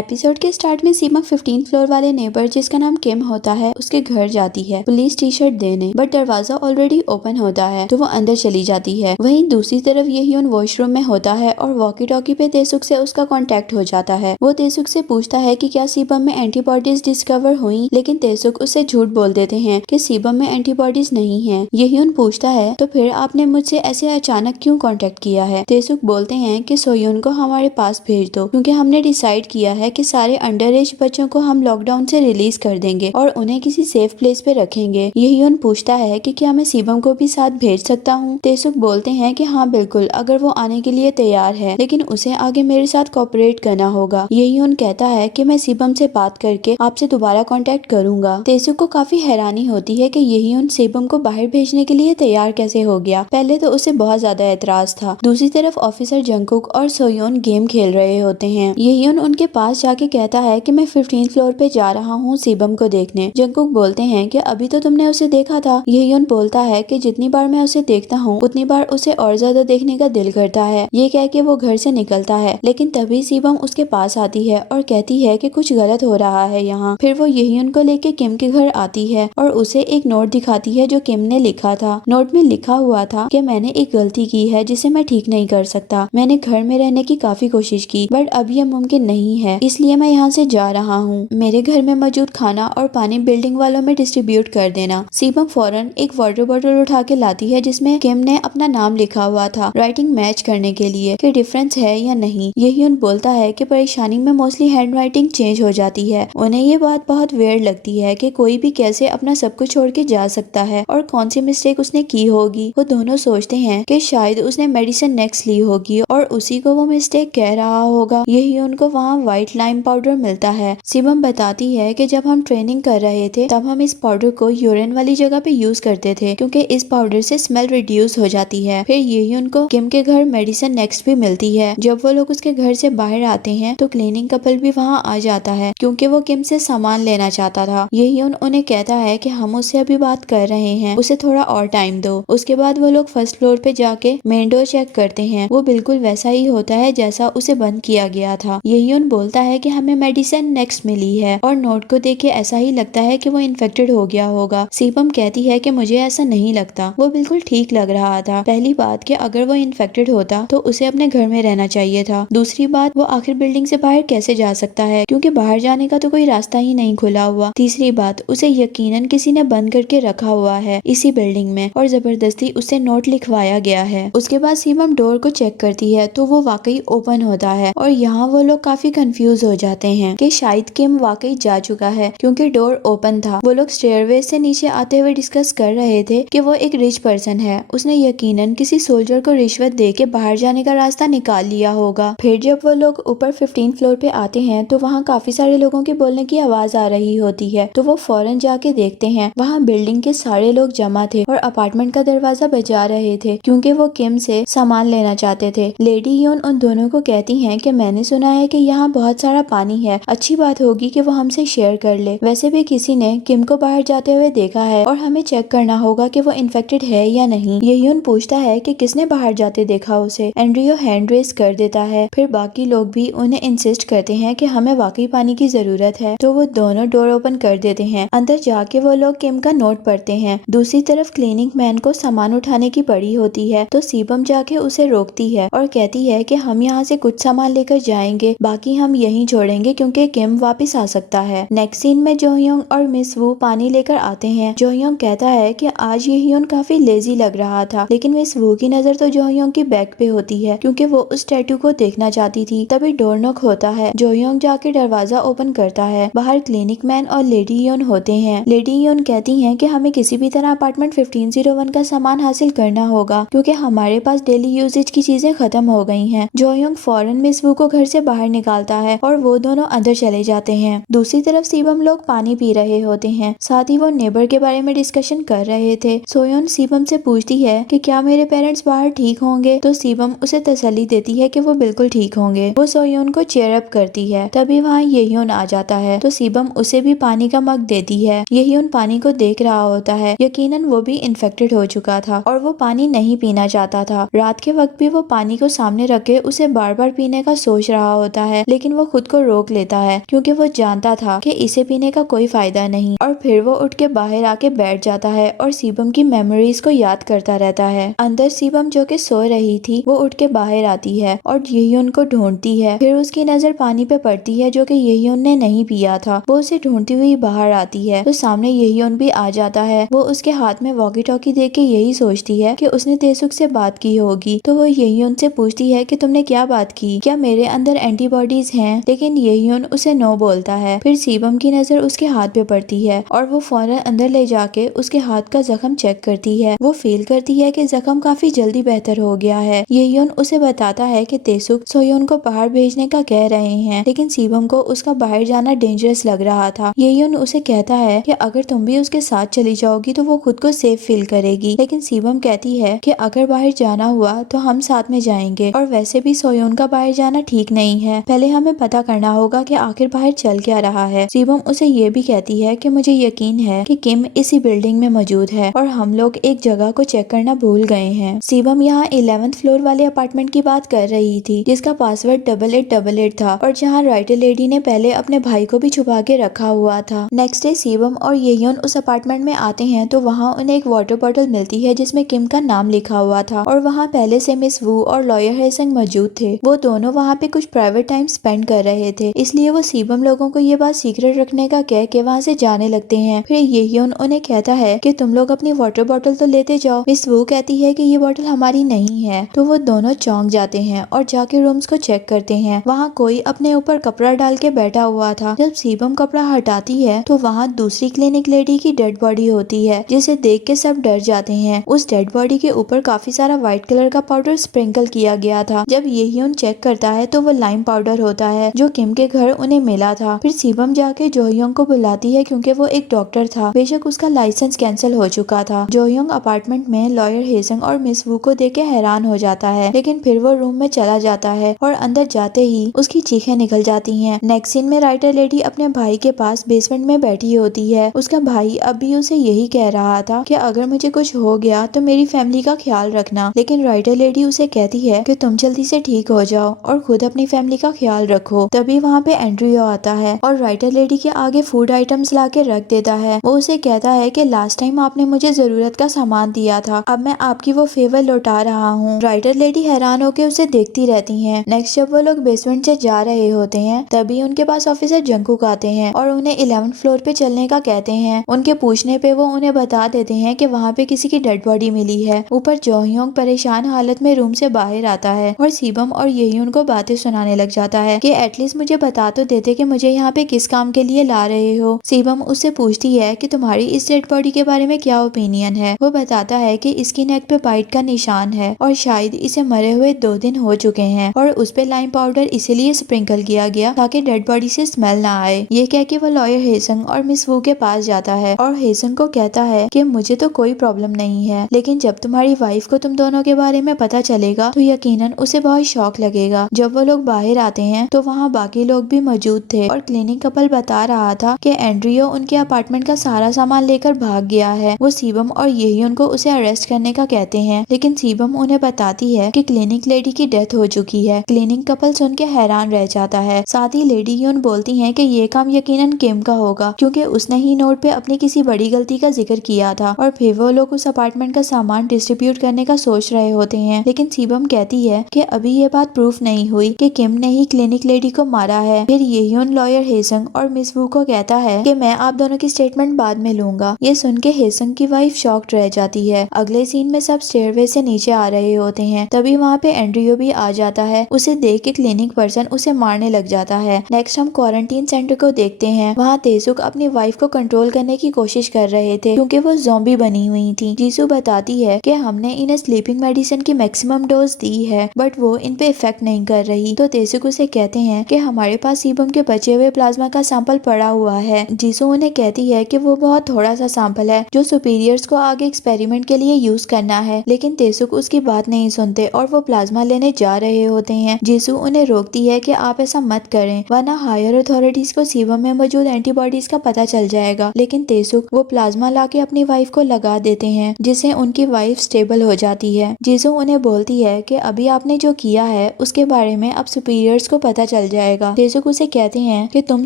Episode के start में सीमा 15th floor वाले नेबर जिसका नाम किम होता है उसके घर जाती है पुलिस टी शर्ट देने, बट दरवाजा ऑलरेडी ओपन होता है तो वो अंदर चली जाती है। वहीं दूसरी तरफ येह्यून वॉशरूम में होता है और वॉकी टॉकी पे तेसुक से उसका कांटेक्ट हो जाता है। वो तेसुक से पूछता है कि क्या सीबम में एंटीबॉडीज डिस्कवर हुई, लेकिन तेसुक उससे झूठ बोल देते हैं कि सीबम में एंटीबॉडीज नहीं है। येह्यून पूछता है तो फिर आपने मुझसे ऐसे अचानक क्यों कांटेक्ट किया है। तेसुक बोलते हैं कि सोयून को हमारे पास भेज दो क्योंकि हमने डिसाइड किया है कि सारे अंडर एज बच्चों को हम लॉकडाउन से रिलीज कर देंगे और उन्हें किसी सेफ प्लेस पे रखेंगे। येह्यून पूछता है कि क्या मैं सीबम को भी साथ भेज सकता हूँ। तेसुक बोलते हैं कि हाँ बिल्कुल, अगर वो आने के लिए तैयार है, लेकिन उसे आगे मेरे साथ कोऑपरेट करना होगा। येह्यून कहता है कि मैं सीबम से बात करके आपसे दोबारा कांटेक्ट करूंगा। तेसुक को काफी हैरानी होती है कि येह्यून सीबम को बाहर भेजने के लिए तैयार कैसे हो गया। पहले तो उसे बहुत ज्यादा एतराज था। दूसरी तरफ ऑफिसर जंगकुक और सोयोन गेम खेल रहे होते हैं। येह्यून उनके पास जाके कहता है कि मैं 15th फ्लोर पे जा रहा हूँ सीबम को देखने। जंगकुक बोलते हैं कि अभी तो तुमने उसे देखा था। येह्यून बोलता है कि जितनी बार मैं उसे देखता हूँ उतनी बार उसे और ज्यादा देखने का दिल करता है। ये कह के वो घर से निकलता है, लेकिन तभी सीबम उसके पास आती है और कहती है कि कुछ गलत हो रहा है यहाँ। फिर वो येह्यून को लेके किम के घर आती है और उसे एक नोट दिखाती है जो किम ने लिखा था। नोट में लिखा हुआ था कि मैंने एक गलती की है जिसे मैं ठीक नहीं कर सकता। मैंने घर में रहने की काफी कोशिश की, बट अब यह मुमकिन नहीं है, इसलिए मैं यहाँ से जा रहा हूँ। मेरे घर में मौजूद खाना और पानी बिल्डिंग वालों में डिस्ट्रीब्यूट कर देना। सीबम फौरन एक वाटर बॉटल उठा के लाती है जिसमें किम ने अपना नाम लिखा हुआ था, राइटिंग मैच करने के लिए कि डिफरेंस है या नहीं। येह्यून बोलता है कि परेशानी में मोस्टली हैंड राइटिंग चेंज हो जाती है। उन्हें ये बात बहुत वियर्ड लगती है कि कोई भी कैसे अपना सब कुछ छोड़ के जा सकता है और कौन सी मिस्टेक उसने की होगी। वो दोनों सोचते हैं कि शायद उसने मेडिसिन नेक्स्ट ली होगी और उसी को वो मिस्टेक कह रहा होगा। येह्यून को वहाँ व्हाइट लाइम पाउडर मिलता है। सीबम बताती है कि जब हम ट्रेनिंग कर रहे थे तब हम इस पाउडर को यूरिन वाली जगह पे यूज करते थे क्योंकि इस पाउडर से स्मेल रिड्यूस हो जाती है। फिर येह्यून को किम के घर मेडिसिन नेक्स्ट भी मिलती है। जब वो लोग उसके घर से बाहर आते हैं तो क्लीनिंग कपल भी वहाँ आ जाता है क्योंकि वो किम से सामान लेना चाहता था। येह्यून उन्हें कहता है कि हम उससे अभी बात कर रहे हैं, उसे थोड़ा और टाइम दो। उसके बाद वो लोग फर्स्ट फ्लोर पे जाके मेन डोर चेक करते हैं। वो बिल्कुल वैसा ही होता है जैसा उसे बंद किया गया था। येह्यून बोलता है कि हमें मेडिसिन नेक्स्ट मिली है और नोट को देख के ऐसा ही लगता है कि वो इन्फेक्टेड हो गया होगा। सीबम कहती है कि मुझे ऐसा नहीं लगता, वो बिल्कुल ठीक लग रहा था। पहली बात कि अगर वो इन्फेक्टेड होता तो उसे अपने घर में रहना चाहिए था। दूसरी बात, वो आखिर बिल्डिंग से बाहर कैसे जा सकता है क्योंकि बाहर जाने का तो कोई रास्ता ही नहीं खुला हुआ। तीसरी बात, उसे यकीनन किसी ने बंद करके रखा हुआ है इसी बिल्डिंग में और जबरदस्ती उससे नोट लिखवाया गया है। उसके बाद सीबम डोर को चेक करती है तो वो वाकई ओपन होता है और यहाँ वो लोग काफी कंफ्यूज हो जाते हैं कि शायद किम वाकई जा चुका है क्योंकि डोर ओपन था। वो लोग स्टेयरवेज से नीचे आते हुए डिस्कस कर रहे थे कि वो एक रिच पर्सन है, उसने यकीनन किसी सोल्जर को रिश्वत दे के बाहर जाने का रास्ता निकाल लिया होगा। फिर जब वो लोग ऊपर 15th फ्लोर पे आते हैं तो वहाँ काफी सारे लोगों के बोलने की आवाज आ रही होती है तो वो फौरन जाके देखते हैं। वहाँ बिल्डिंग के सारे लोग जमा थे और अपार्टमेंट का दरवाजा बजा रहे थे क्योंकि वो किम से सामान लेना चाहते थे। लेडी योन उन दोनों को कहती हैं कि मैंने सुना है कि यहाँ बहुत सारा पानी है, अच्छी बात होगी कि वो हमसे शेयर कर ले। वैसे भी किसी ने किम को बाहर जाते हुए देखा है और हमें चेक करना होगा कि वो इन्फेक्टेड है या नहीं। येह्यून पूछता है कि किसने बाहर जाते देखा उसे। एंड्रियो हैंड रेस कर देता है। फिर बाकी लोग भी उन्हें इंसिस्ट करते हैं कि हमें वाकई पानी की जरूरत है तो वो दोनों डोर ओपन कर देते हैं। अंदर जाके वो लोग किम का नोट पढ़ते हैं। दूसरी तरफ क्लीनिंग मैन को सामान उठाने की पड़ी होती है तो सीबम जाके उसे रोकती है और कहती है कि हम यहाँ से कुछ सामान लेकर जाएंगे, बाकी हम यहीं छोड़ेंगे क्योंकि किम वापस आ सकता है। नेक्स्ट सीन में जोहयोंग और मिस वू पानी लेकर आते हैं। जोहयोंग कहता है कि आज येह्यून काफी लेजी लग रहा था, लेकिन मिस वू की नजर तो जोहयोंग की बैग पे होती है क्योंकि वो उस टैटू को देखना चाहती थी। तभी डोर नॉक होता है। जोहयोंग जाके दरवाजा ओपन करता है। बाहर क्लिनिक मैन और लेडी योन होते हैं। लेडी योन कहती हैं कि हमें किसी भी तरह अपार्टमेंट 1501 का सामान हासिल करना होगा क्योंकि हमारे पास डेली यूजेज की चीजें खत्म हो गई हैं। जोहयोंग फौरन मिस वू को घर से बाहर निकालता है और वो दोनों अंदर चले जाते हैं। दूसरी तरफ सीबम लोग पानी पी रहे होते हैं, साथ ही वो नेबर के बारे में डिस्कशन कर रहे थे। सोयोन सीबम से पूछती है कि क्या मेरे पेरेंट्स बाहर ठीक होंगे तो सीबम उसे तसल्ली देती है कि वो बिल्कुल ठीक होंगे। वो सोयोन को चेयर अप करती है। तभी वहाँ येह्यून आ जाता है तो सीबम उसे भी पानी का मग देती है। येह्यून पानी को देख रहा होता है। यकीनन वो भी इन्फेक्टेड हो चुका था और वो पानी नहीं पीना चाहता था। रात के वक्त भी वो पानी को सामने रख के उसे बार बार पीने का सोच रहा होता है, लेकिन वो खुद को रोक लेता है क्योंकि वो जानता था कि इसे पीने का कोई फायदा नहीं, और फिर वो उठ के बाहर आके बैठ जाता है और शिवम की मेमोरीज को याद करता रहता है। अंदर शिवम जो कि सो रही थी वो उठ के बाहर आती है और येह्यून को ढूंढती है। फिर उसकी नजर पानी पे पड़ती है जो कि येह्यून ने नहीं पिया था। वो उसे ढूंढती हुई बाहर आती है तो सामने येह्यून भी आ जाता है। वो उसके हाथ में वॉकी टॉकी देख के यही सोचती है कि उसने तेसुक से बात की होगी, तो वो येह्यून से पूछती है कि तुमने क्या बात की, क्या मेरे अंदर एंटीबॉडीज हैं? लेकिन येह्यून उसे नो बोलता है। फिर शिवम की नजर उसके हाथ पे पड़ती है और वो फौरन अंदर ले जाके उसके हाथ का जख्म चेक करती है। वो फील करती है कि जख्म काफी जल्दी बेहतर हो गया है। येह्यून उसे बताता है कि तेसुक सोयोन को बाहर भेजने का कह रहे हैं, लेकिन शिवम को उसका बाहर जाना डेंजरस लग रहा था। येह्यून उसे कहता है कि अगर तुम भी उसके साथ चली जाओगी तो वो खुद को सेफ फील करेगी, लेकिन शिवम कहती है कि अगर बाहर जाना हुआ तो हम साथ में जाएंगे, और वैसे भी सोयोन का बाहर जाना ठीक नहीं है, पहले हमें पता करना होगा कि आखिर बाहर चल क्या रहा है। शिवम उसे ये भी कहती है कि मुझे यकीन है कि किम इसी बिल्डिंग में मौजूद है और हम लोग एक जगह को चेक करना भूल गए हैं। शिवम यहाँ 11th फ्लोर वाले अपार्टमेंट की बात कर रही थी जिसका पासवर्ड 8888 था और जहाँ राइटर लेडी ने पहले अपने भाई को भी छुपा के रखा हुआ था। नेक्स्ट डे शिवम और येह्यून उस अपार्टमेंट में आते हैं तो वहाँ उन्हें एक वाटर बॉटल मिलती है जिसमें किम का नाम लिखा हुआ था, और वहाँ पहले से मिस वू और लॉयर हेसंग मौजूद थे। वो दोनों वहाँ पे कुछ प्राइवेट टाइम स्पेंड कर रहे थे, इसलिए वो शिवम लोगों को ये बात सीक्रेट रखने का कह के वहाँ से जाने लगते हैं। फिर येह्यून उन्हें कहता है कि तुम लोग अपनी वाटर बॉटल तो लेते जाओ। मिस वू कहती है कि ये बॉटल हमारी नहीं है, तो वो दोनों चौंक जाते हैं और जाके रूम्स को चेक करते हैं। वहाँ कोई अपने ऊपर कपड़ा डाल के बैठा हुआ था। जब शिवम कपड़ा हटाती है तो वहाँ दूसरी क्लिनिक लेडी की डेड बॉडी होती है, जिसे देख के सब डर जाते हैं। उस डेड बॉडी के ऊपर काफी सारा व्हाइट कलर का पाउडर स्प्रिंकल किया गया था। जब येह्यून चेक करता है तो वो लाइम पाउडर होता है जो किम के घर उन्हें मिला था। फिर शिवम जाके जोह्योंग को बुलाती है क्योंकि वो एक डॉक्टर था, बेशक उसका लाइसेंस कैंसिल हो चुका था। जोह्योंग अपार्टमेंट में लॉयर हेसंग और मिस वू को देख के हैरान हो जाता है, लेकिन फिर वो रूम में चला जाता है और अंदर जाते ही उसकी चीखें निकल जाती हैं। नेक्स्ट सीन में राइटर लेडी अपने भाई के पास बेसमेंट में बैठी होती है। उसका भाई अभी उसे यही कह रहा था कि अगर मुझे कुछ हो गया तो मेरी फैमिली का ख्याल रखना, लेकिन राइटर लेडी उसे कहती है कि तुम जल्दी से ठीक हो जाओ और खुद अपनी फैमिली का ख्याल रखो। तभी वहाँ पे एंड्रियो आता है और राइटर लेडी के आगे फूड आइटम्स ला के रख देता है। वो उसे कहता है कि लास्ट टाइम आपने मुझे जरूरत का सामान दिया था, अब मैं आपकी वो फेवर लौटा रहा हूँ। राइटर लेडी हैरान होकर उसे देखती रहती है। नेक्स्ट जब वो लोग बेसमेंट से जा रहे होते हैं तभी उनके पास ऑफिसर जंगकुक आते हैं और उन्हें 11th फ्लोर पे चलने का कहते हैं। उनके पूछने पे वो उन्हें बता देते हैं कि वहाँ पे किसी की डेड बॉडी मिली है। ऊपर जोह्योंग परेशान हालत में रूम से बाहर आता है और शिवम और येह्यून को बातें सुनाने लग जाता है कि एटलीस्ट मुझे बता तो देते कि मुझे यहाँ पे किस काम के लिए ला रहे हो। शिवम उससे पूछती है कि तुम्हारी इस डेड बॉडी के बारे में क्या ओपिनियन है। वो बताता है कि इसकी नेक पे बाइट का निशान है और शायद इसे मरे हुए 2 दिन हो चुके हैं और उस पे लाइम पाउडर इसीलिए स्प्रिंकल किया गया ताकि डेड बॉडी से स्मेल ना आए। ये कह के वो लॉयर हेसंग और मिस वू के पास जाता है और हेसंग को कहता है कि मुझे तो कोई प्रॉब्लम नहीं है, लेकिन जब तुम्हारी वाइफ को तुम दोनों के बारे में पता चलेगा तो यकीनन उसे बहुत शौक लगेगा। जब वो लोग बाहर आते हैं तो वहाँ बाकी लोग भी मौजूद थे और क्लिनिक कपल बता रहा था कि एंड्रियो उनके अपार्टमेंट का सारा सामान लेकर भाग गया है। वो शिवम और येह्यून को उसे अरेस्ट करने का कहते हैं, लेकिन शिवम उन्हें बताती है कि क्लिनिक लेडी की डेथ हो चुकी है। क्लिनिक कपल सुन के हैरान रह जाता है। साथ ही लेडी यून बोलती है कि ये काम यकीनन किम का होगा क्योंकि उसने ही नोट पे अपनी किसी बड़ी गलती का जिक्र किया था और फिर वो लोग उस अपार्टमेंट का सामान डिस्ट्रीब्यूट करने का सोच रहे होते हैं। लेकिन शिवम कहती है कि अभी ये बात प्रूफ नहीं हुई कि किम ने ही क्लिनिक लेडी को मारा है। फिर येह्यून लॉयर हेसंग और मिस वू को कहता है कि मैं आप दोनों की स्टेटमेंट बाद में लूंगा। ये सुन के हेसंग की वाइफ शॉक्ड रह जाती है। अगले सीन में सब स्टेयरवे से नीचे आ रहे होते हैं, तभी वहाँ पे एंड्रियो भी आ जाता है। उसे देख के क्लिनिक पर्सन उसे मारने लग जाता है। नेक्स्ट हम क्वारंटीन सेंटर को देखते हैं। वहाँ तेसुक अपनी वाइफ को कंट्रोल करने की कोशिश कर रहे थे क्योंकि वो ज़ॉम्बी बनी हुई थी। जीसू बताती है कि हमने इन्हें स्लीपिंग मेडिसिन की मैक्सिमम डोज दी है बट वो इन पे इफेक्ट नहीं कर रही। तो तेसुक उसे कहते हैं कि हमारे पास शिवम के बचे हुए प्लाज्मा का सैंपल पड़ा हुआ है। जीसू उन्हें कहती है कि वो बहुत थोड़ा सा सैंपल है जो सुपीरियर्स को आगे एक्सपेरिमेंट के लिए यूज करना है, लेकिन तेसुक उसकी बात नहीं सुनते और वो प्लाज्मा लेने जा रहे होते हैं। जीसू उन्हें रोकती है कि आप ऐसा मत करें वरना हायर अथॉरिटीज को शिवम में मौजूद एंटीबॉडीज का पता चल जाएगा। लेकिन तेसुक वो प्लाज्मा लाके अपनी वाइफ को लगा देते हैं जिससे उनकी वाइफ स्टेबल हो जाती है। जीसू उन्हें बोलती है कि अभी आपने जो किया है उसके बारे में अब सुपीरियर्स को पता चल जाएगा। तेसुक उसे कहते हैं कि तुम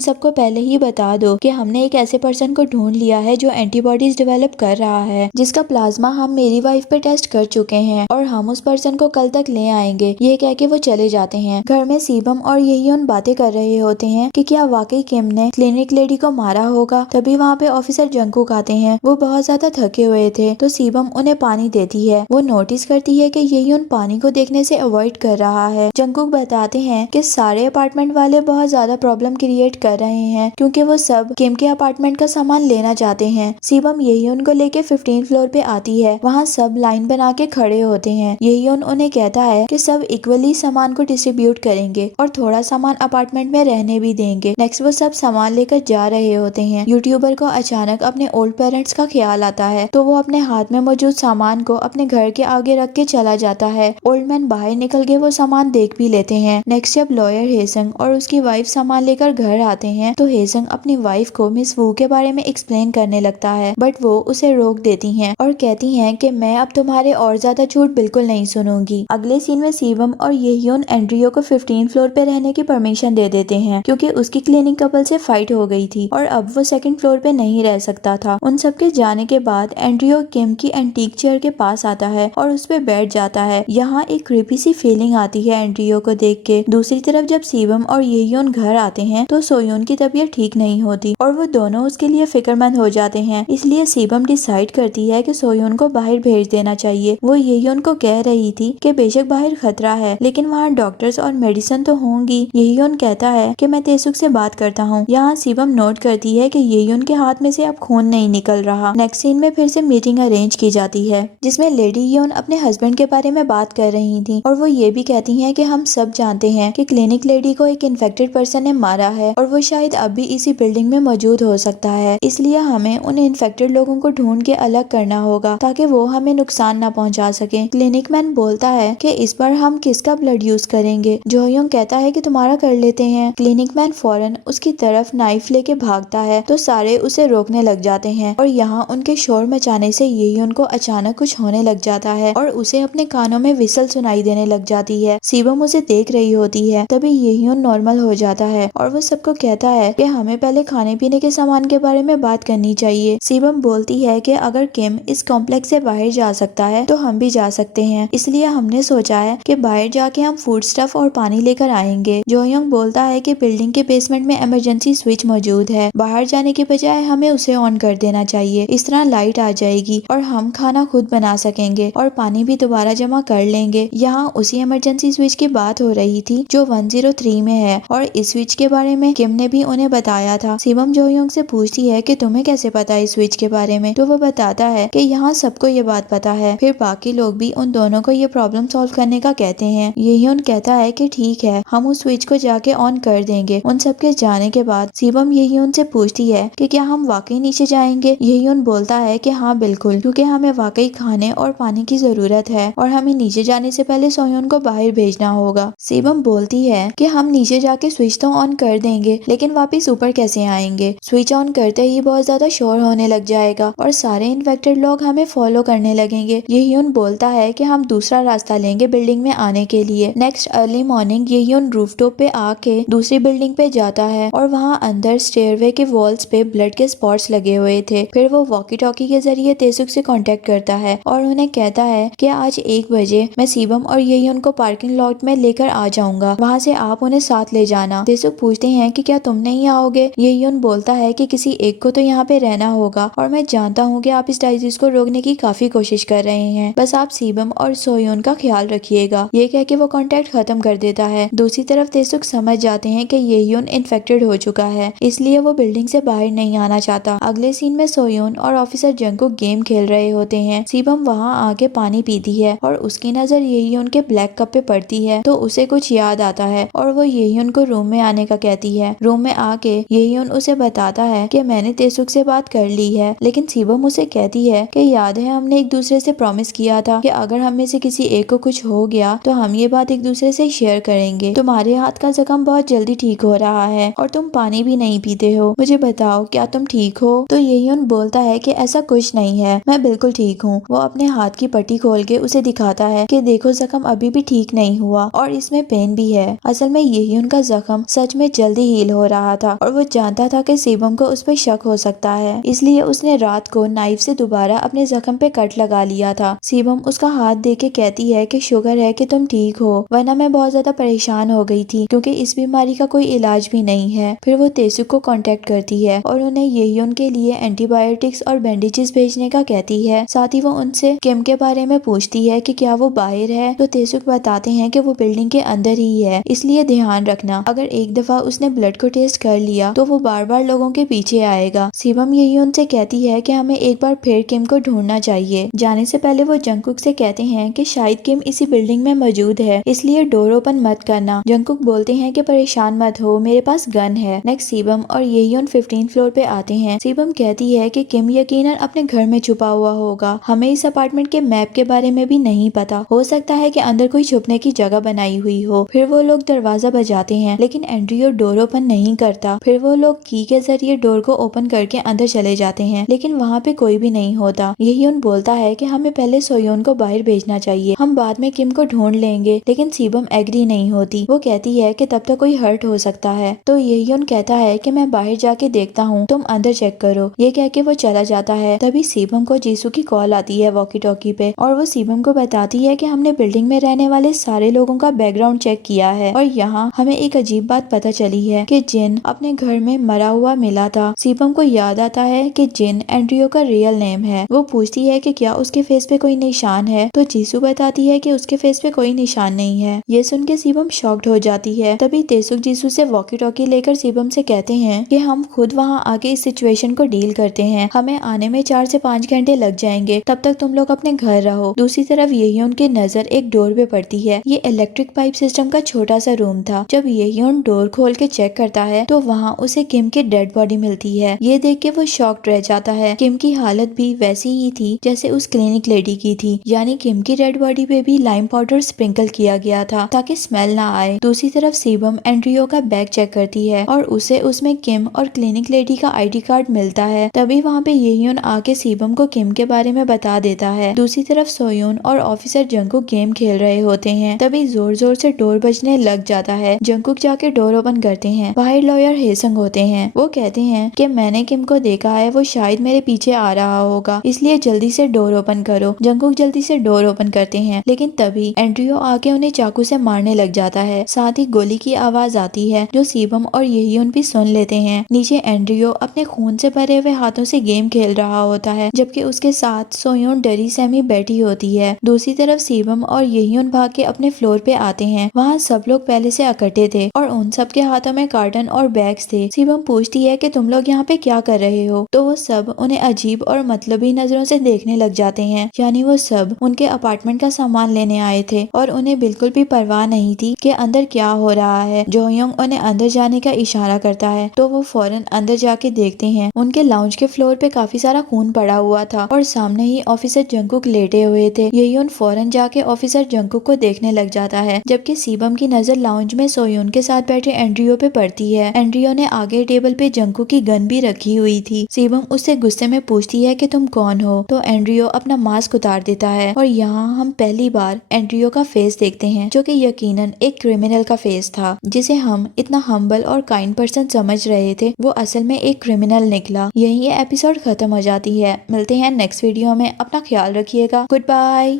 सबको पहले ही बता दो कि हमने एक ऐसे पर्सन को ढूंढ लिया है जो एंटीबॉडीज डेवलप कर रहा है, जिसका प्लाज्मा हम मेरी वाइफ पे टेस्ट कर चुके हैं और हम उस पर्सन को कल तक ले आएंगे। ये कह के वो चले जाते हैं। घर में सीबम और येह्योन बातें कर रहे होते हैं कि क्या वाकई किम ने क्लिनिक लेडी को मारा होगा। तभी वहाँ पे ऑफिसर जंकुक आते हैं। वो बहुत ज्यादा थके हुए थे तो सीबम उन्हें पानी देती है। वो नोटिस करती है कि येह्योन पानी को देखने से अवॉइड कर रहा है। जंकुक बताते हैं कि सारे अपार्टमेंट वाले बहुत ज्यादा प्रॉब्लम क्रिएट कर रहे हैं क्योंकि वो सब किम के अपार्टमेंट का सामान लेना चाहते हैं। सीबम येह्योन को लेके 15th फ्लोर पे आती है। वहाँ सब लाइन बना के खड़े होते हैं। येह्योन उन्हें कहता है कि सब इक्वली सामान को डिस्ट्रीब्यूट करेंगे और थोड़ा सामान अपार्टमेंट में रहने भी देंगे। नेक्स्ट वो सब सामान लेकर जा रहे होते हैं। यूट्यूबर को अचानक अपने ओल्ड पेरेंट्स का ख्याल आता है तो वो अपने हाथ में मौजूद सामान को अपने घर के आगे रख के चला जाता है। ओल्ड मैन बाहर निकल के वो सामान देख भी लेते हैं। नेक्स्ट जब लॉयर हेसंग और उसकी वाइफ सामान लेकर घर आते हैं तो हेसंग अपनी वाइफ को मिस वू के बारे में एक्सप्लेन करने लगता है, बट वो उसे रोक देती हैं और कहती हैं कि मैं अब तुम्हारे और ज्यादा झूठ बिल्कुल नहीं सुनूंगी। अगले सीन में सीबम और येह्योन एंड्रियो को 15th फ्लोर पे रहने की परमिशन दे देते हैं क्योंकि उसकी क्लिनिक कपल से फाइट हो गई थी और अब वो 2nd फ्लोर पे नहीं रह सकता था। उन सबके जाने के बाद एंड्रियो किम की एंटीक चेयर के पास आता है और उस पे बैठ जाता है। यहाँ एक क्रीपी सी फीलिंग आती है एंड्रियो को देख के। दूसरी तरफ जब सीबम और येह्योन घर आते हैं तो सोयोन की तबीयत ठीक नहीं होती और वो दोनों उसके लिए फिक्रमंद हो जाते हैं। इसलिए सीबम डिसाइड करती है कि सोयोन को बाहर भेज देना चाहिए। वो येह्योन को कह रही थी कि बेशक बाहर खतरा है लेकिन वहाँ डॉक्टर्स और मेडिसिन तो होंगी। येह्योन कहता है कि मैं तेसुक से बात करता हूँ। यहाँ सीबम नोट करती है कि येह्योन के हाथ में से अब खून नहीं निकल रहा। नेक्स्ट सीन में फिर से मीटिंग अरेंज की जाती है जिसमें लेडी येह्योन अपने हस्बैंड के बारे में बात कर रही थी और वो ये भी कहती हैं कि हम सब जानते हैं कि क्लिनिक लेडी को एक इन्फेक्टेड पर्सन ने मारा है और वो शायद अब भी इसी बिल्डिंग में मौजूद हो सकता है। इसलिए हमें उन इन्फेक्टेड लोगों को ढूंढ के अलग करना होगा ताकि वो हमें नुकसान न पहुंचा सके। क्लिनिक मैन बोलता है कि इस बार हम किसका ब्लड यूज करेंगे। जोयोंग कहता है कि तुम्हारा कर लेते हैं। क्लिनिक मैन फौरन उसकी तरफ नाइफ लेके भागता है तो सारे उसे रोकने लग जाते हैं और यहाँ उनके शोर मचाने से येह्योन को अचानक कुछ होने लग जाता है और उसे अपने कानों में विसल सुनाई देने लग जाती है। सीबम उसे देख रही होती है। तभी येह्योन नॉर्मल हो जाता है और वो सबको कहता है कि हमें पहले खाने पीने के सामान के बारे में बात करनी चाहिए। सीबम बोलती है कि अगर किम इस कॉम्प्लेक्स से बाहर जा सकता है तो हम भी जा सकते हैं, इसलिए हमने सोचा है कि बाहर जाके हम फूड स्टफ और पानी लेकर आएंगे। जोयोंग बोलता है कि बिल्डिंग के बेसमेंट में इमरजेंसी स्विच मौजूद है, बाहर जाने के बजाय हमें उसे ऑन कर देना चाहिए। इस तरह लाइट आ जाएगी और हम खाना खुद बना सकेंगे और पानी भी दोबारा जमा कर लेंगे। यहाँ उसी इमरजेंसी स्विच की बात हो रही थी जो 103 में है और इस स्विच के बारे में किम ने भी उन्हें बताया था। सीबम जोयोंग से पूछती है कि तुम्हें कैसे पता इस स्विच के बारे में, तो वो बताता है कि यहाँ सबको ये बात पता है। फिर बाकी लोग भी उन दोनों को ये प्रॉब्लम सॉल्व करने का कहते हैं। येह्योन कहता है कि ठीक है, हम उस स्विच को जाके ऑन कर देंगे। उन सबके जाने के बाद सीबम येह्योन से पूछती है कि क्या हम वाकई नीचे जाएंगे। येह्योन बोलता है कि हाँ बिल्कुल, क्योंकि हमें वाकई खाने और पानी की जरूरत है और हमें नीचे जाने से पहले सोयोन को बाहर भेजना होगा। सीबम बोलती है कि हम नीचे जाके स्विच तो ऑन कर देंगे लेकिन वापस ऊपर कैसे आएंगे। स्विच ऑन करते ही बहुत ज्यादा शोर होने लग जाएगा और सारे इन्फेक्टेड लोग हमें फॉलो करने लगेंगे। येह्योन बोलता है कि हम दूसरा रास्ता लेंगे बिल्डिंग में आने के लिए। नेक्स्ट अर्ली मॉर्निंग येह्योन रूफटॉप पे आके दूसरी बिल्डिंग पे जाता है और वहाँ अंदर स्टेयरवे के वॉल्स पे ब्लड के स्पॉट्स लगे हुए थे। फिर वो वॉकी टॉकी के जरिए तेसुक से कांटेक्ट करता है और उन्हें कहता है कि आज 1 बजे मैं सीबम और येह्योन को पार्किंग लॉट में लेकर आ जाऊंगा, वहाँ से आप उन्हें साथ ले जाना। तेसुक पूछते हैं कि क्या तुम नहीं आओगे। येह्योन बोलता है कि किसी एक को तो यहाँ पे रहना होगा और मैं जानता हूँ कि आप इस डाइजीज को रोकने की काफी कोशिश कर रहे हैं, बस आप सीबम और सोयोन का ख्याल रखिएगा। ये कह के वो कांटेक्ट खत्म कर देता है। दूसरी तरफ तेसुक समझ जाते हैं कि येह्योन इन्फेक्टेड हो चुका है, इसलिए वो बिल्डिंग से बाहर नहीं आना चाहता। अगले सीन में सोयोन और ऑफिसर जंकुक गेम खेल रहे होते हैं। सीबम वहाँ आके पानी पीती है और उसकी नजर येह्योन के ब्लैक कप पे पड़ती है तो उसे कुछ याद आता है और वो येह्योन को रूम में आने का कहती है। रूम में आके येह्योन उसे बताता है कि मैंने तेसुक से बात कर ली है, लेकिन सीबम उसे कहती है कि याद है हमने एक दूसरे से प्रॉमिस किया था कि अगर हम में से किसी एक को कुछ हो गया तो हम ये बात एक दूसरे से शेयर करेंगे। तुम्हारे हाथ का जख्म बहुत जल्दी ठीक हो रहा है और तुम पानी भी नहीं पीते हो, मुझे बताओ क्या तुम ठीक हो। तो येह्योन बोलता है कि ऐसा कुछ नहीं है, मैं बिल्कुल ठीक हूँ। वो अपने हाथ की पट्टी खोल के उसे दिखाता है कि देखो जख्म अभी भी ठीक नहीं हुआ और इसमें पेन भी है। असल में यही उनका जख्म सच में जल्दी हील हो रहा था और वो जानता था कि शिवम को उस पर शक हो सकता है, इसलिए उसने रात को नाइफ से दोबारा अपने जख्म पे कट लगा लिया था। शिवम उसका हाथ देख के कहती है कि शुक्र है कि तुम ठीक हो, वरना मैं बहुत ज्यादा परेशान हो गई थी क्योंकि इस बीमारी का कोई इलाज भी नहीं है। फिर वो तेसुक को कांटेक्ट करती है और उन्हें यही उनके लिए एंटीबायोटिक्स और बैंडेजेस भेजने का कहती है। साथ ही वो उनसे किम के बारे में पूछती है कि क्या वो बाहर है, तो तेसुक बताते हैं कि वो बिल्डिंग के अंदर ही है, इसलिए ध्यान रखना, अगर एक दफा उसने ब्लड को टेस्ट कर लिया तो वो बार बार लोगों के पीछे आएगा। शिवम यही उनसे कहती है कि हमें एक बार फिर किम को ढूंढना चाहिए। जाने से पहले वो जंगकुक से कहते हैं कि शायद किम इसी बिल्डिंग में मौजूद है, इसलिए डोर ओपन मत करना। जंगकुक बोलते हैं कि परेशान मत हो, मेरे पास गन है। नेक्स्ट शिवम और येह्योन 15th फ्लोर पे आते हैं। शिवम कहती है कि किम यकीनन अपने घर में छुपा हुआ होगा, हमें इस अपार्टमेंट के मैप के बारे में भी नहीं पता, हो सकता है कि अंदर कोई छुपने की जगह बनाई हुई हो। फिर वो लोग दरवाजा बजाते हैं लेकिन एंड्रियो डोर ओपन नहीं करता। फिर वो लोग की के जरिए डोर को ओपन करके अंदर चले जाते हैं लेकिन वहाँ पे कोई भी नहीं होता। येह्योन बोलता है कि हमें पहले सोयोन को बाहर भेजना चाहिए, हम बाद में किम को ढूंढ लेंगे, लेकिन शिवम एग्री नहीं होती। वो कहती है कि तब तक कोई हर्ट हो सकता है, तो येह्योन कहता है कि मैं बाहर जाके देखता हूँ, तुम अंदर चेक करो। ये कह के वो चला जाता है। तभी शिवम को जीसू की कॉल आती है वॉकी टॉकी पे और वो शिवम को बताती है कि हमने बिल्डिंग में रहने वाले सारे लोगों का बैकग्राउंड चेक किया है और यहाँ हमें एक अजीब बात पता चली है कि जिन अपने घर में मरा हुआ मिला था। शिवम को याद आता है कि जिन एंड्रियो का रियल नेम है। वो पूछती है कि क्या उसके फेस पे कोई निशान है, तो जीसू बताती है कि उसके फेस पे कोई निशान नहीं है। ये सुन के शिवम शॉक्ड हो जाती है। तभी तेसुक जीसू से वॉकी टॉकी लेकर शिवम से कहते हैं कि हम खुद वहाँ आके इस सिचुएशन को डील करते हैं, हमें आने में 4 से 5 घंटे लग जाएंगे, तब तक तुम लोग अपने घर रहो। दूसरी तरफ येह्योन की नजर एक डोर पे पड़ती है। ये इलेक्ट्रिक पाइप सिस्टम का छोटा सा रूम था। जब येह्योन डोर खोल के चेक करता है तो वहाँ उसे किम की डेड बॉडी मिलती है। ये देख के वो शॉक्ड रह जाता है। किम की हालत भी वैसी ही थी जैसे उस क्लिनिक लेडी की थी, यानी किम की डेड बॉडी पे भी लाइम पाउडर स्प्रिंकल किया गया था ताकि स्मेल ना आए। दूसरी तरफ शिवम एंड्रियो का बैग चेक करती है और उसे उसमें किम और क्लिनिक लेडी का आईडी कार्ड मिलता है। तभी वहाँ पे येह्योन आके शिवम को किम के बारे में बता देता है। दूसरी तरफ सोयोन और ऑफिसर जंगकुक गेम खेल रहे होते हैं। तभी जोर जोर से डोर बजने लग जाता है। जंगकुक जाके डोर ओपन करते हैं। बाहर लॉयर हेसंग होते हैं। वो कहते हैं कि मैंने किम को देखा है, वो शायद मेरे पीछे आ रहा होगा, इसलिए जल्दी से डोर ओपन करो। जंगकुक जल्दी से डोर ओपन करते हैं लेकिन तभी एंड्रियो आके उन्हें चाकू से मारने लग जाता है। साथ ही गोली की आवाज आती है जो शिवम और येह्योन भी सुन लेते हैं। नीचे एंड्रियो अपने खून से भरे हुए हाथों से गेम खेल रहा होता है जबकि उसके साथ सोयोन डरी सहमी बैठी होती है। दूसरी तरफ शिवम और येह्योन भाग के अपने फ्लोर पे आते हैं। वहाँ सब लोग पहले से इकट्ठे थे और उन सब के हाथों में कार्टन और बैग्स थे। शिवम पूछती है कि तुम लोग यहाँ पे क्या कर रहे हो, तो वो सब उन्हें अजीब और मतलबी नजरों से देखने लग जाते हैं, यानी वो सब उनके अपार्टमेंट का सामान लेने आए थे और उन्हें बिल्कुल भी परवाह नहीं थी कि अंदर क्या हो रहा है। जोयोंग उन्हें अंदर जाने का इशारा करता है तो वो फौरन अंदर जाके देखते हैं। उनके लाउंज के फ्लोर पे काफी सारा खून पड़ा हुआ था और सामने ही ऑफिसर जंगकुक लेटे हुए थे। येह्योन फौरन जाके ऑफिसर जंगकुक को देखने लग जाता है जबकि शिवम की नजर लाउंज में सोयोन के साथ बैठे एंड्रियो पे पड़ती है। एंड्रियो ने आगे टेबल पे जंगकुक की गन भी रखी हुई थी। शिवम उससे गुस्से में पूछती है कि तुम कौन हो, तो एंड्रियो अपना मास्क उतार देता है और यहाँ हम पहली बार एंड्रियो का फेस देखते हैं जो कि यकीनन एक क्रिमिनल का फेस था। जिसे हम इतना हम्बल और काइंड पर्सन समझ रहे थे वो असल में एक क्रिमिनल निकला। यही ये एपिसोड खत्म हो जाती है। मिलते हैं नेक्स्ट वीडियो में, अपना ख्याल रखिएगा। Good bye.